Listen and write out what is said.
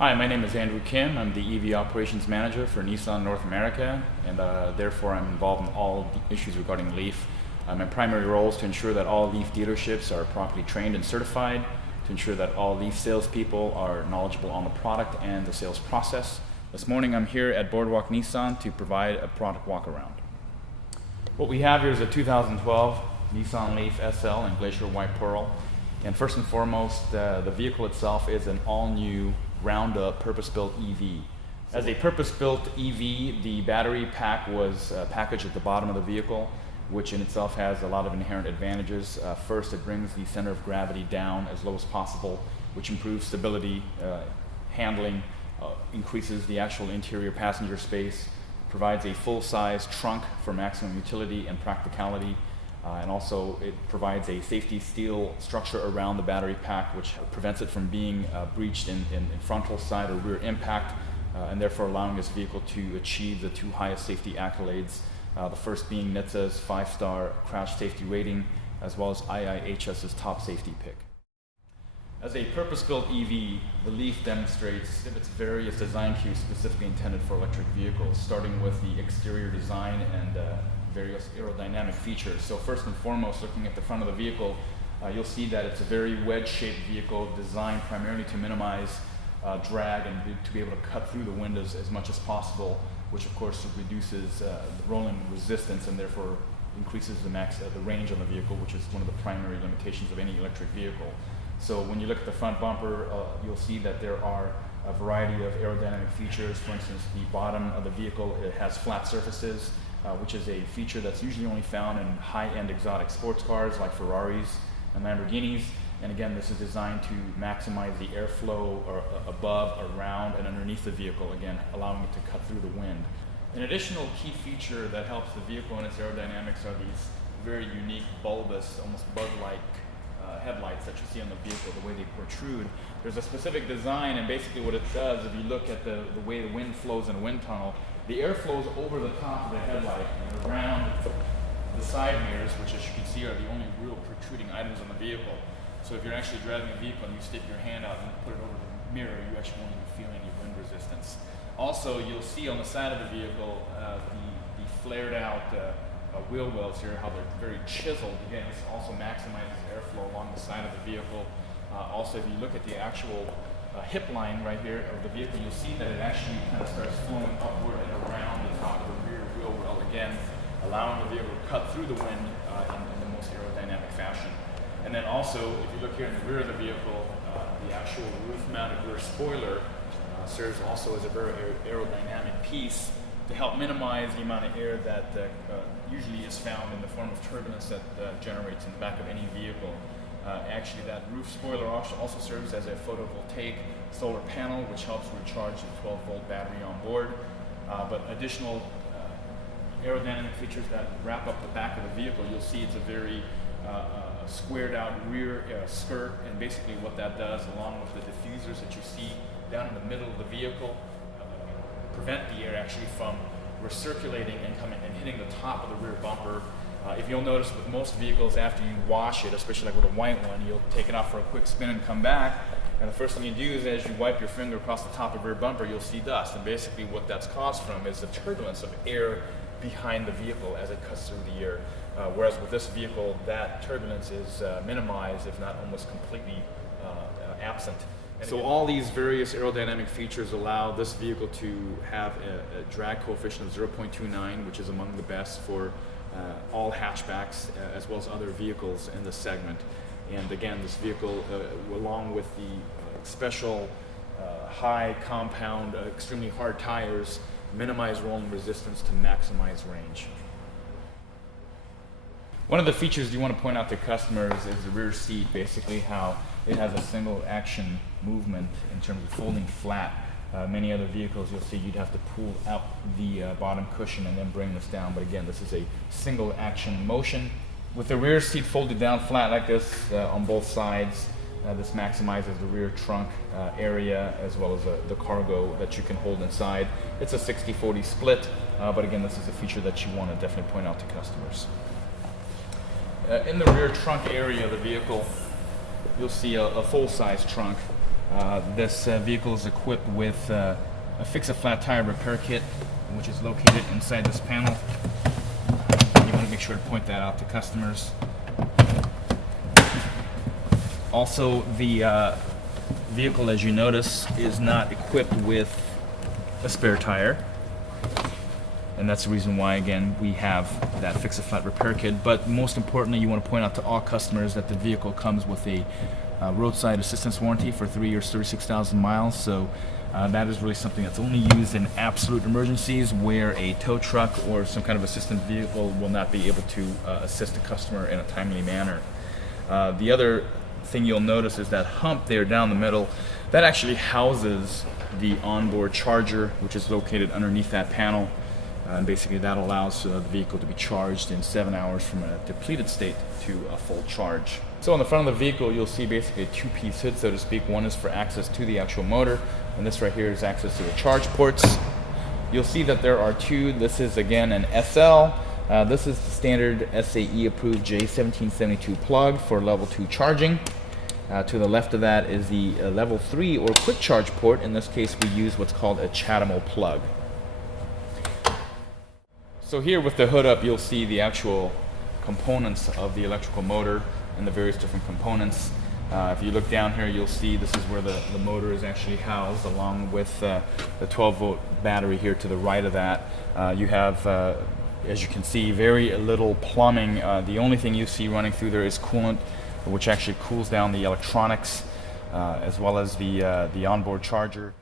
Hi, my name is Andrew Kim. I'm the EV Operations Manager for Nissan North America, and therefore I'm involved in all the issues regarding Leaf. My primary role is to ensure that all Leaf dealerships are properly trained and certified, to ensure that all Leaf salespeople are knowledgeable on the product and the sales process. This morning I'm here at Boardwalk Nissan to provide a product walk-around. What we have here is a 2012 Nissan Leaf SL in Glacier White Pearl. And first and foremost, the vehicle itself is an all-new round-up purpose-built EV. As a purpose-built EV, the battery pack was packaged at the bottom of the vehicle, which in itself has a lot of inherent advantages. First, it brings the center of gravity down as low as possible, which improves stability, handling, increases the actual interior passenger space, provides a full-size trunk for maximum utility and practicality. And also it provides a safety steel structure around the battery pack, which prevents it from being breached in frontal side or rear impact, and therefore allowing this vehicle to achieve the two highest safety accolades, the first being NHTSA's 5-star crash safety rating, as well as IIHS's top safety pick. As a purpose-built EV, the Leaf demonstrates its various design cues specifically intended for electric vehicles, starting with the exterior design and various aerodynamic features. So first and foremost, looking at the front of the vehicle, you'll see that it's a very wedge-shaped vehicle designed primarily to minimize drag and to be able to cut through the windows as much as possible, which of course reduces the rolling resistance and therefore increases the range on the vehicle, which is one of the primary limitations of any electric vehicle. So when you look at the front bumper, you'll see that there are a variety of aerodynamic features. For instance, the bottom of the vehicle, it has flat surfaces, which is a feature that's usually only found in high-end exotic sports cars like Ferraris and Lamborghinis. And again, this is designed to maximize the airflow above, around, and underneath the vehicle, again, allowing it to cut through the wind. An additional key feature that helps the vehicle and its aerodynamics are these very unique, bulbous, almost bug-like headlights that you see on the vehicle, the way they protrude. There's a specific design, and basically what it does, if you look at the way the wind flows in a wind tunnel, the air flows over the top of the headlight and around the side mirrors, which as you can see are the only real protruding items on the vehicle. So if you're actually driving a vehicle and you stick your hand out and put it over the mirror, you actually won't even feel any wind resistance. Also, you'll see on the side of the vehicle the flared out wheel wells here, how they're very chiseled. Again, this also maximizes airflow along the side of the vehicle. Also, if you look at the actual hip line right here of the vehicle, you'll see that it actually kind of starts flowing upward and around the top of the rear wheel well, again, allowing the vehicle to cut through the wind in the most aerodynamic fashion. And then also, if you look here in the rear of the vehicle, the actual roof-mounted rear spoiler serves also as a very aerodynamic piece to help minimize the amount of air that usually is found in the form of turbulence that generates in the back of any vehicle. Actually, that roof spoiler also serves as a photovoltaic solar panel, which helps recharge the 12-volt battery on board. But additional aerodynamic features that wrap up the back of the vehicle, you'll see it's a very squared out rear skirt, and basically what that does, along with the diffusers that you see down in the middle of the vehicle, prevent the air actually from recirculating and coming and hitting the top of the rear bumper. If you'll notice with most vehicles, after you wash it, especially like with a white one, you'll take it off for a quick spin and come back, and the first thing you do is as you wipe your finger across the top of your rear bumper, you'll see dust, and basically what that's caused from is the turbulence of air behind the vehicle as it cuts through the air. Whereas with this vehicle, that turbulence is minimized, if not almost completely absent. So all these various aerodynamic features allow this vehicle to have a drag coefficient of 0.29, which is among the best for all hatchbacks as well as other vehicles in this segment. And again, this vehicle, along with the special high compound, extremely hard tires, minimize rolling resistance to maximize range. One of the features you want to point out to customers is the rear seat, basically how it has a single action movement in terms of folding flat. Many other vehicles you'll see you'd have to pull out the bottom cushion and then bring this down, but again, this is a single action motion. With the rear seat folded down flat like this on both sides, this maximizes the rear trunk area as well as the cargo that you can hold inside. It's a 60-40 split, but again, this is a feature that you want to definitely point out to customers. In the rear trunk area of the vehicle, you'll see a full-size trunk This vehicle is equipped with a fix-a-flat tire repair kit, which is located inside this panel. You want to make sure to point that out to customers. Also, the vehicle, as you notice, is not equipped with a spare tire. And that's the reason why, again, we have that fix-a-flat repair kit. But most importantly, you want to point out to all customers that the vehicle comes with a roadside assistance warranty for 3 years, 36,000 miles. So that is really something that's only used in absolute emergencies where a tow truck or some kind of assistance vehicle will not be able to assist the customer in a timely manner. The other thing you'll notice is that hump there down the middle, that actually houses the onboard charger, which is located underneath that panel. And basically that allows the vehicle to be charged in 7 hours from a depleted state to a full charge. So on the front of the vehicle, you'll see basically a two-piece hood, so to speak. One is for access to the actual motor, and this right here is access to the charge ports. You'll see that there are two. This is again an SL. This is the standard SAE approved J1772 plug for level 2 charging. To the left of that is the level 3 or quick charge port. In this case, we use what's called a Chatamo plug. So here with the hood up, you'll see the actual components of the electrical motor and the various different components. If you look down here, you'll see this is where the motor is actually housed, along with the 12-volt battery here to the right of that. You have, as you can see, very little plumbing. The only thing you see running through there is coolant, which actually cools down the electronics, as well as the onboard charger.